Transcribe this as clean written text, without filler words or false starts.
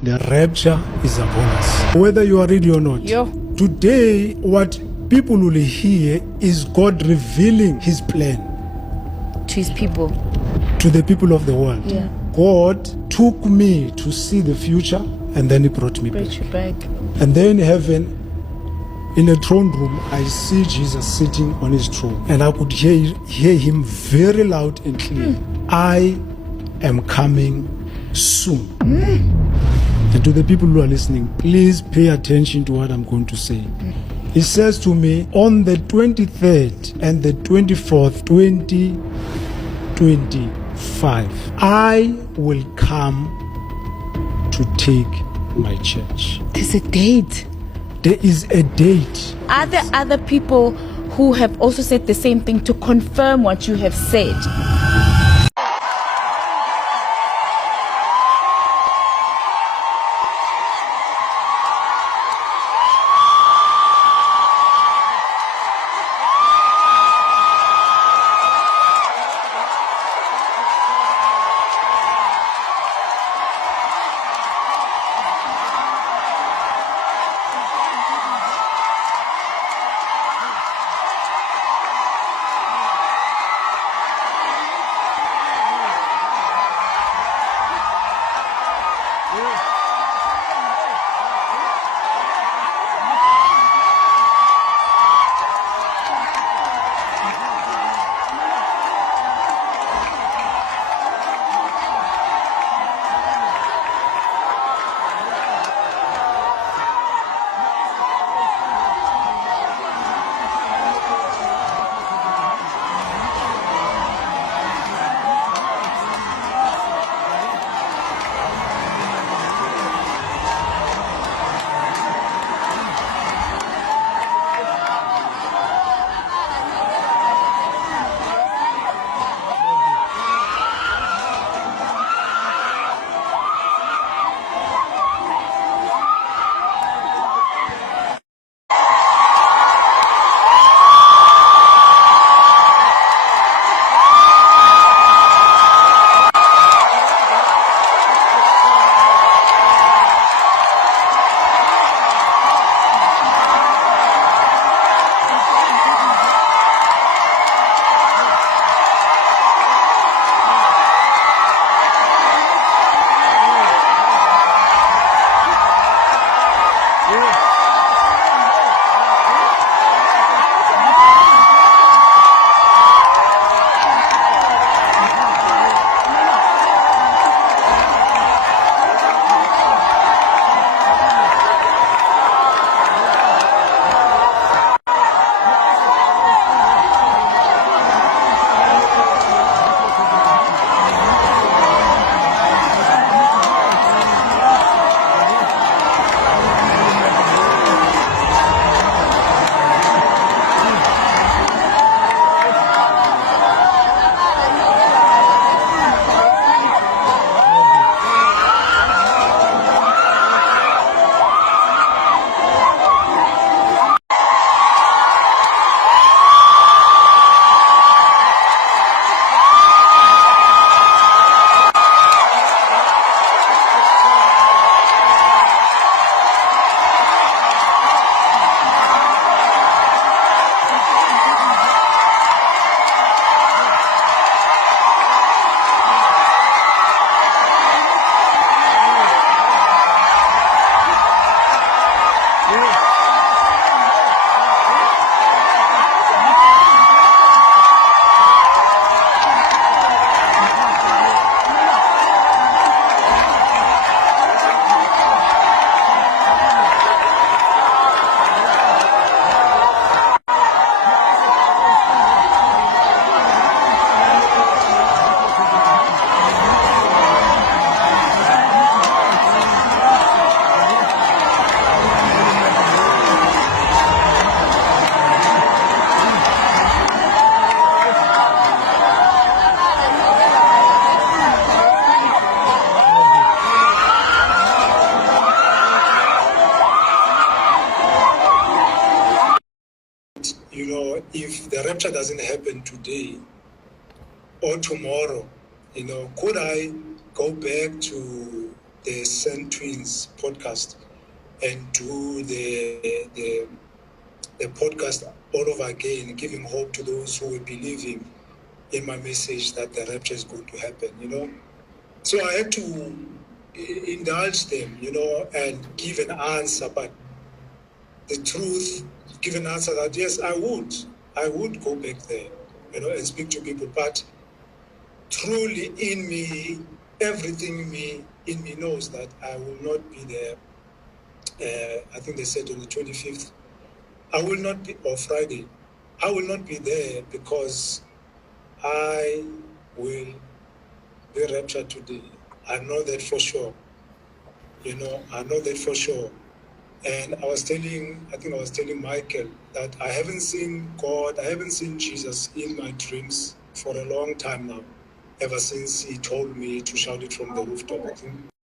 The rapture is upon us. Whether you are ready or not. Yo. Today, what people will hear is God revealing his plan To his people. to the people of the world. Yeah. God took me to see the future, and then he brought me Bring back. you back. And then in heaven, in a throne room, I see Jesus sitting on his throne, and I could hear him very loud and clear. I am coming soon. And to the people who are listening, please pay attention to what I'm going to say. He says to me, on the 23rd and the 24th, 2025, I will come to take my church. There's a date. There is a date. Are there other people who have also said the same thing to confirm what you have said? if the rapture doesn't happen today or tomorrow, could I go back to the Sand Twins podcast and do the podcast all over again, giving hope to those who were believing in my message that the rapture is going to happen, you know. So I had to indulge them, you know, and give an answer, but the truth, give an answer that yes, I would go back there, you know, and speak to people, but truly in me, everything in me knows that I will not be there. I think they said on the 25th, I will not be, or Friday, I will not be there because I will be raptured today. I know that for sure. You know, I know that for sure. And I think I was telling Michael that I haven't seen God, I haven't seen Jesus in my dreams for a long time now, ever since he told me to shout it from the rooftop. I think